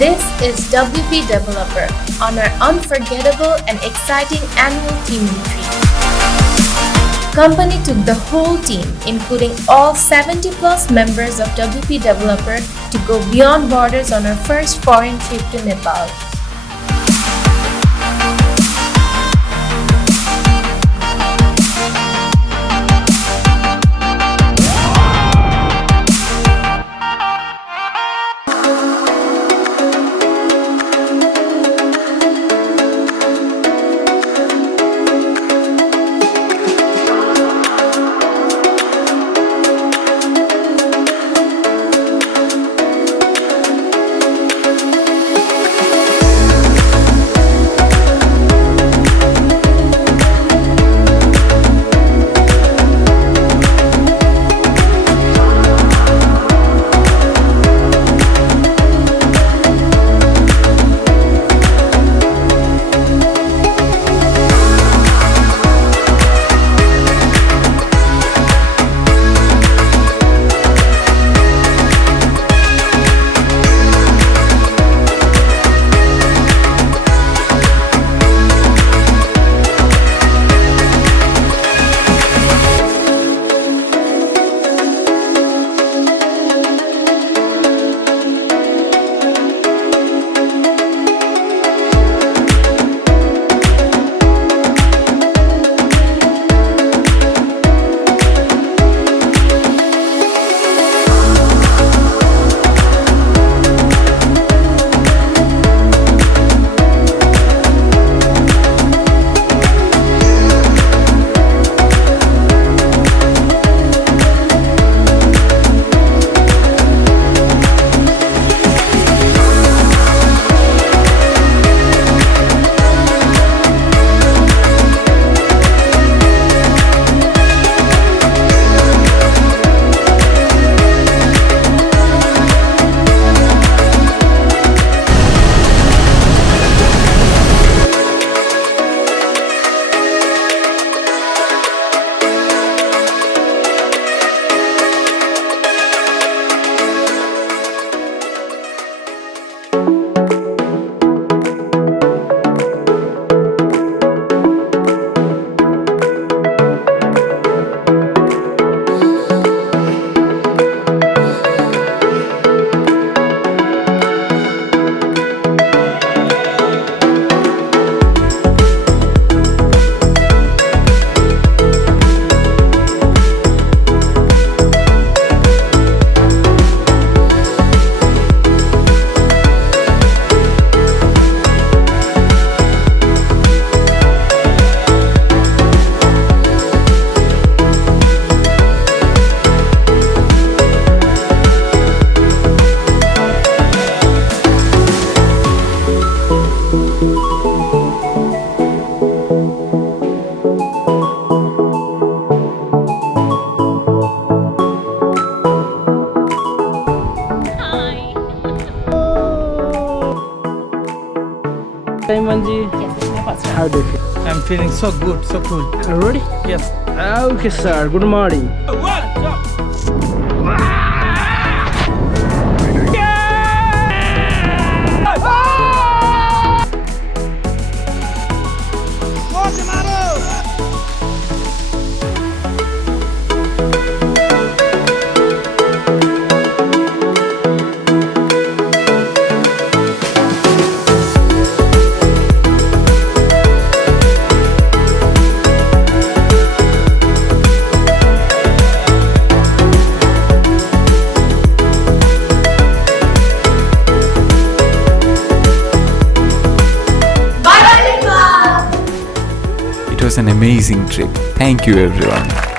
This is WPDeveloper on our unforgettable and exciting annual team retreat. Company took the whole team, including all 70+ members of WPDeveloper, to go beyond borders on our first foreign trip to Nepal. Yes, how do you feel? I'm feeling so good, so cool. Ready? Yes. Okay, sir. Good morning. It was an amazing trip. Thank you, everyone.